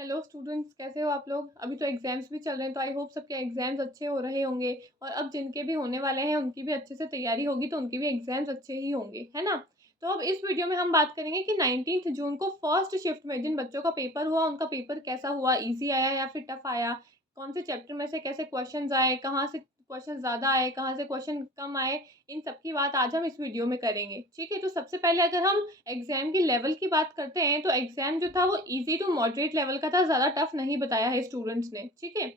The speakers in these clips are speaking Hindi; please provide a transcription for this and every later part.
हेलो स्टूडेंट्स, कैसे हो आप लोग। अभी तो एग्ज़ाम्स भी चल रहे हैं, तो आई होप सबके एग्ज़ाम्स अच्छे हो रहे होंगे। और अब जिनके भी होने वाले हैं उनकी भी अच्छे से तैयारी होगी, तो उनके भी एग्ज़ाम्स अच्छे ही होंगे, है ना। तो अब इस वीडियो में हम बात करेंगे कि 19 जून को फर्स्ट शिफ्ट में जिन बच्चों का पेपर हुआ उनका पेपर कैसा हुआ, ईजी आया या फिर टफ आया, कौन से चैप्टर में से कैसे क्वेश्चन आए, कहाँ से क्वेश्चन ज़्यादा आए, कहाँ से क्वेश्चन कम आए। इन सब की बात आज हम इस वीडियो में करेंगे, ठीक है। तो सबसे पहले अगर हम एग्ज़ाम की लेवल की बात करते हैं, तो एग्ज़ाम जो था वो ईज़ी टू मॉडरेट लेवल का था, ज़्यादा टफ नहीं बताया है स्टूडेंट्स ने, ठीक है।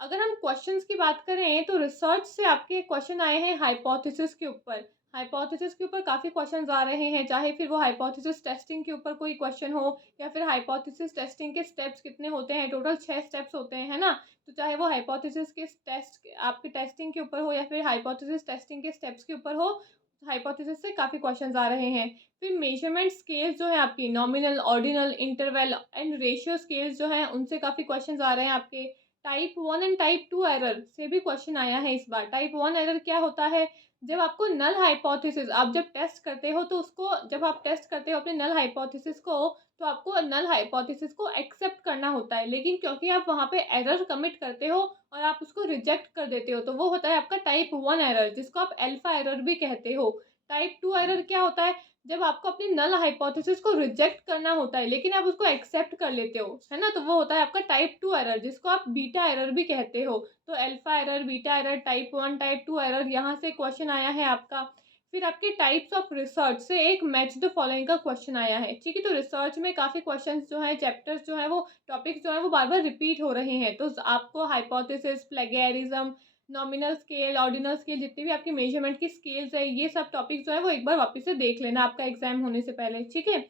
अगर हम क्वेश्चंस की बात करें तो रिसर्च से आपके क्वेश्चन आए हैं हाइपोथेसिस के ऊपर। हाइपोथेसिस के ऊपर काफ़ी क्वेश्चंस आ रहे हैं, चाहे फिर वो हाइपोथेसिस टेस्टिंग के ऊपर कोई क्वेश्चन हो या फिर हाइपोथेसिस टेस्टिंग के स्टेप्स कितने होते हैं, टोटल 6 स्टेप्स होते हैं, है ना। तो चाहे वो हाइपोथेसिस के टेस्ट आपके टेस्टिंग के ऊपर हो या फिर हाइपोथेसिस टेस्टिंग के स्टेप्स के ऊपर हो, हाइपोथेसिस से काफ़ी क्वेश्चंस आ रहे हैं। फिर मेजरमेंट स्केल्स जो है आपकी nominal, ordinal, interval and ratio scales जो हैं उनसे काफ़ी क्वेश्चंस आ रहे हैं आपके। टाइप 1 एंड टाइप 2 एरर से भी क्वेश्चन आया है इस बार। टाइप 1 एरर क्या होता है? जब आपको नल हाइपोथेसिस आप जब टेस्ट करते हो, तो उसको जब आप टेस्ट करते हो अपने नल हाइपोथेसिस को, तो आपको नल हाइपोथेसिस को एक्सेप्ट करना होता है। लेकिन क्योंकि आप वहाँ पे एरर कमिट करते हो और आप उसको रिजेक्ट कर देते हो, तो वो होता है आपका टाइप 1 एरर, जिसको आप अल्फा एरर भी कहते हो। टाइप 2 एरर क्या होता है? जब आपको अपनी नल हाइपोथेसिस को रिजेक्ट करना होता है लेकिन आप उसको एक्सेप्ट कर लेते हो, है ना, तो वो होता है आपका टाइप 2 एरर, जिसको आप बीटा एरर भी कहते हो। तो alpha error, beta error, type 1, type 2 error, यहाँ से क्वेश्चन आया है आपका। फिर आपके टाइप्स ऑफ रिसर्च से एक मैच द फॉलोइंग का क्वेश्चन आया है, ठीक है। तो रिसर्च में काफ़ी क्वेश्चंस जो हैं, चैप्टर्स जो हैं, वो टॉपिक्स जो हैं वो बार बार रिपीट हो रहे हैं, तो आपको hypothesis, plagiarism, nominal scale, ordinal scale, जितनी भी आपकी मेजरमेंट की स्केल्स है, ये सब टॉपिक जो है वो एक बार वापस से देख लेना आपका एग्जाम होने से पहले, ठीक है।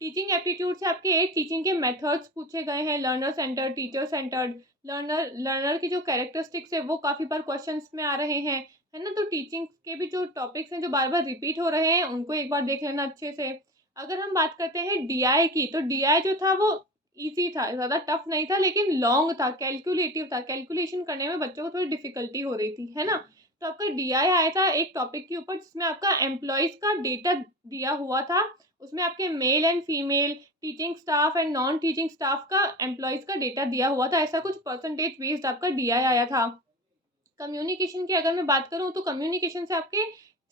टीचिंग एप्टीट्यूड से आपके टीचिंग के मेथड्स पूछे गए हैं, learner centred, teacher centred. Learner की जो कैरेक्टरिस्टिक्स है वो काफ़ी बार क्वेश्चंस में आ रहे हैं, है ना। तो टीचिंग के भी जो टॉपिक्स हैं जो बार बार रिपीट हो रहे हैं, उनको एक बार देख लेना अच्छे से। अगर हम बात करते हैं डीआई की, तो डीआई जो था वो ईज़ी था, ज़्यादा टफ नहीं था, लेकिन लॉन्ग था, कैलकुलेटिव था। कैलकुलेशन करने में बच्चों को थोड़ी डिफ़िकल्टी हो रही थी, है ना। तो आपका डीआई आया था एक टॉपिक के ऊपर, जिसमें आपका एम्प्लॉइज़ का डेटा दिया हुआ था। उसमें आपके male and female, teaching staff and non teaching staff का एम्प्लॉइज़ का डेटा दिया हुआ था। ऐसा कुछ परसेंटेज बेस्ड आपका डीआई आया था। कम्युनिकेशन की अगर मैं बात करूँ, तो कम्युनिकेशन से आपके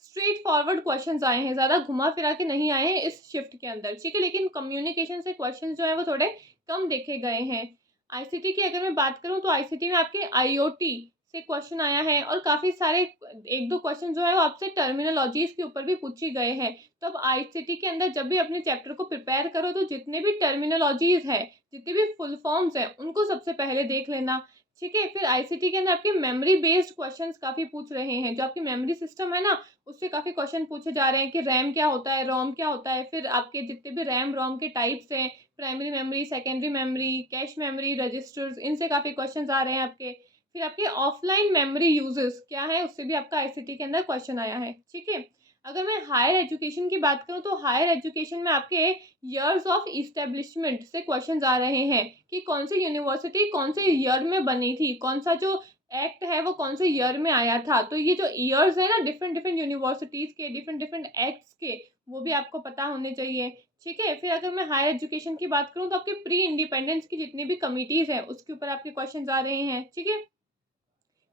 स्ट्रेट फॉरवर्ड क्वेश्चंस आए हैं, ज़्यादा घुमा-फिरा के नहीं आए हैं इस शिफ्ट के अंदर, ठीक है। लेकिन कम्युनिकेशन से क्वेश्चंस जो हैं वो थोड़े कम देखे गए हैं। आईसीटी की अगर मैं बात करूँ, तो आईसीटी में आपके आईओटी से क्वेश्चन आया है, और काफ़ी सारे 1-2 क्वेश्चन जो है वो आपसे टर्मिनोलॉजीज़ के ऊपर भी पूछे गए हैं। तो अब आईसीटी के अंदर जब भी अपने चैप्टर को प्रिपेयर करो, तो जितने भी टर्मिनोलॉजीज़ हैं, जितने भी फुल फॉर्म्स हैं, उनको सबसे पहले देख लेना, ठीक है। फिर आईसीटी के अंदर आपके मेमोरी बेस्ड क्वेश्चंस काफ़ी पूछ रहे हैं। जो आपकी मेमोरी सिस्टम है ना, उससे काफ़ी क्वेश्चन पूछे जा रहे हैं कि रैम क्या होता है, रोम क्या होता है। फिर आपके जितने भी रैम, रोम के टाइप्स हैं, primary memory, secondary memory, cache memory, registers, इनसे काफ़ी क्वेश्चंस आ रहे हैं आपके। फिर आपके ऑफलाइन मेमोरी यूजेस क्या है, उससे भी आपका आईसीटी के अंदर क्वेश्चन आया है, ठीक है। अगर मैं हायर एजुकेशन की बात करूँ, तो हायर एजुकेशन में आपके ईयर्स ऑफ इस्टेब्लिशमेंट से क्वेश्चंस आ रहे हैं कि कौन सी यूनिवर्सिटी कौन से ईयर में बनी थी, कौन सा जो एक्ट है वो कौन से ईयर में आया था। तो ये जो ईयर्स है ना, डिफरेंट डिफरेंट यूनिवर्सिटीज़ के, डिफरेंट डिफरेंट एक्ट्स के, वो भी आपको पता होने चाहिए, ठीक है। फिर अगर मैं हायर एजुकेशन की बात करूँ, तो आपके प्री इंडिपेंडेंस की जितनी भी कमिटीज़ हैं उसके ऊपर आपके क्वेश्चंस आ रहे हैं, ठीक है।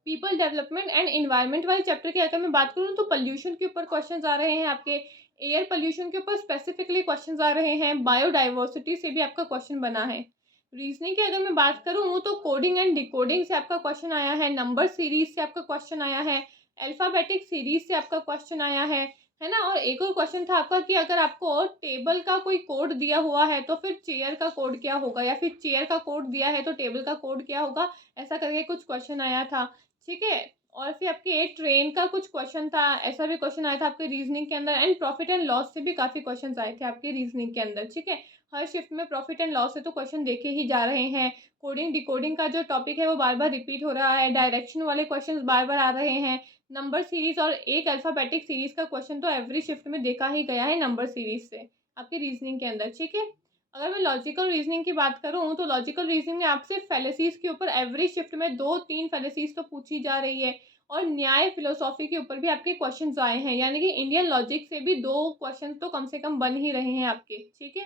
पीपल डेवलपमेंट एंड एनवायरनमेंट वाले चैप्टर की अगर मैं बात करूँ, तो पोल्यूशन के ऊपर क्वेश्चंस आ रहे हैं आपके। एयर पोल्यूशन के ऊपर स्पेसिफिकली क्वेश्चंस आ रहे हैं। बायोडाइवर्सिटी से भी आपका क्वेश्चन बना है। रीजनिंग की अगर मैं बात करूँ, तो कोडिंग एंड डिकोडिंग से आपका क्वेश्चन आया है। नंबर सीरीज से आपका क्वेश्चन आया है। अल्फ़ाबेटिक सीरीज से आपका क्वेश्चन आया है ना। और एक और क्वेश्चन था आपका कि अगर आपको टेबल का कोई कोड दिया हुआ है, तो फिर चेयर का कोड क्या होगा, या फिर चेयर का कोड दिया है तो टेबल का कोड क्या होगा, ऐसा करके कुछ क्वेश्चन आया था, ठीक है। और फिर आपके ट्रेन का कुछ क्वेश्चन था, ऐसा भी क्वेश्चन आया था आपके रीजनिंग के अंदर। एंड प्रॉफिट एंड लॉस से भी काफ़ी क्वेश्चंस आए थे आपके रीजनिंग के अंदर, ठीक है। हर शिफ्ट में प्रॉफिट एंड लॉस से तो क्वेश्चन देखे ही जा रहे हैं। कोडिंग डिकोडिंग का जो टॉपिक है वो बार बार रिपीट हो रहा है। डायरेक्शन वाले क्वेश्चन बार बार आ रहे हैं। नंबर सीरीज और एक अल्फ़ाबेटिक सीरीज का क्वेश्चन तो एवरी शिफ्ट में देखा ही गया है नंबर सीरीज से आपके रीजनिंग के अंदर, ठीक है। अगर मैं लॉजिकल रीजनिंग की बात करूँ, तो लॉजिकल रीजनिंग में आपसे फैलेसीज़ के ऊपर एवरी शिफ्ट में 2-3 फैलेसीज़ तो पूछी जा रही है। और न्याय फिलोसॉफी के ऊपर भी आपके क्वेश्चंस आए हैं, यानी कि इंडियन लॉजिक से भी 2 क्वेश्चंस तो कम से कम बन ही रहे हैं आपके, ठीक है।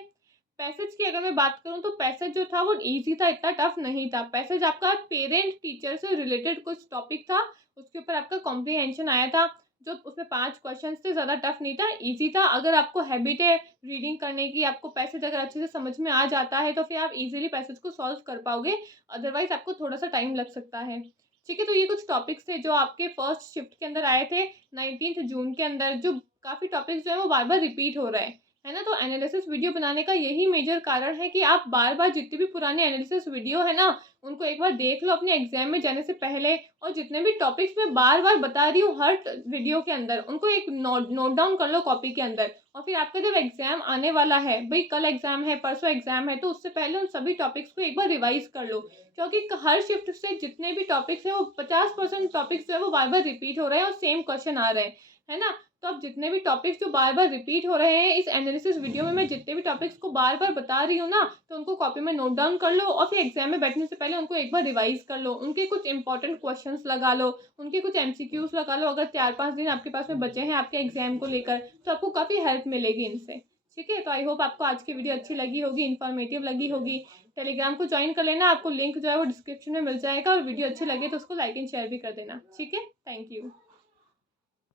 पैसेज की अगर मैं बात करूँ तो पैसेज जो था वो ईज़ी था, इतना टफ नहीं था। पैसेज आपका पेरेंट टीचर से रिलेटेड कुछ टॉपिक था, उसके ऊपर आपका कॉम्प्रिहेंशन आया था। जो उसमें 5 क्वेश्चंस थे, ज़्यादा टफ नहीं था, ईज़ी था। अगर आपको हैबिट है रीडिंग करने की, आपको पैसेज अगर अच्छे से समझ में आ जाता है तो फिर आप ईज़िली पैसेज को सॉल्व कर पाओगे, अदरवाइज़ आपको थोड़ा-सा टाइम लग सकता है। ठीक है, तो ये कुछ टॉपिक्स थे जो आपके फर्स्ट शिफ्ट के अंदर आए थे 19th जून के अंदर, जो काफ़ी टॉपिक्स जो है वो बार-बार रिपीट हो रहे हैं। है ना? तो एनालिसिस वीडियो बनाने का यही मेजर कारण है कि आप बार-बार जितनी भी पुराने एनालिसिस वीडियो है ना, उनको एक बार देख लो अपने एग्ज़ाम में जाने से पहले, और जितने भी टॉपिक्स मैं बार-बार बता रही हूँ हर वीडियो के अंदर, उनको एक नोट नोट डाउन कर लो कॉपी के अंदर, और फिर आपका जब एग्ज़ाम आने वाला है, भई कल एग्ज़ाम है, परसों एग्ज़ाम है, तो उससे पहले उन सभी टॉपिक्स को एक बार रिवाइज़ कर लो। क्योंकि हर शिफ्ट से जितने भी टॉपिक्स हैं वो 50% टॉपिक्स जो है वो बार-बार रिपीट हो रहे हैं और सेम क्वेश्चन आ रहे हैं। है ना? तो अब जितने भी टॉपिक्स जो बार-बार रिपीट हो रहे हैं, इस एनालिसिस वीडियो में मैं जितने भी टॉपिक्स को बार-बार बता रही हूँ ना, तो उनको कॉपी में नोट डाउन कर लो और फिर एग्ज़ाम में बैठने से पहले उनको एक बार रिवाइज़ कर लो। उनके कुछ इंपॉर्टेंट क्वेश्चंस लगा लो, उनके कुछ एमसीक्यूज़ लगा लो, अगर 4-5 दिन आपके पास में बचे हैं आपके एग्ज़ाम को लेकर, तो आपको काफ़ी हेल्प मिलेगी इनसे। ठीक है? तो आई होप आपको आज की वीडियो अच्छी लगी होगी, इन्फॉर्मेटिव लगी होगी। टेलीग्राम को जॉइन कर लेना, आपको लिंक जो है वो डिस्क्रिप्शन में मिल जाएगा, और वीडियो अच्छी लगे तो उसको लाइक एंड शेयर भी कर देना। ठीक है? Thank you.